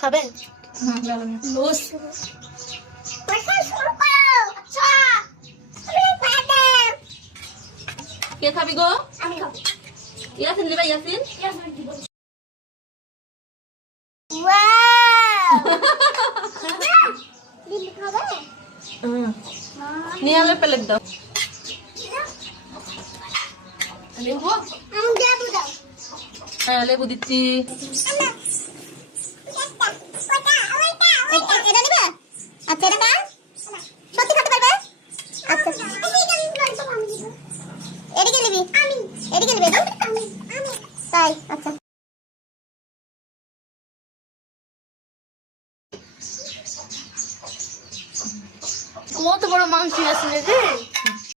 খাবেন? কে খাবি গো? ইয়াসিন দিবা, ইয়াসিন। নিয়ে আলো প্লেট দাও। হ্যাঁ, লেবু দিচ্ছি। আচ্ছা, এটা কার? সত্যি খেতে পারবে? আচ্ছা, এদিকে নিবি? এদিকে নিবি? তাই, আচ্ছা।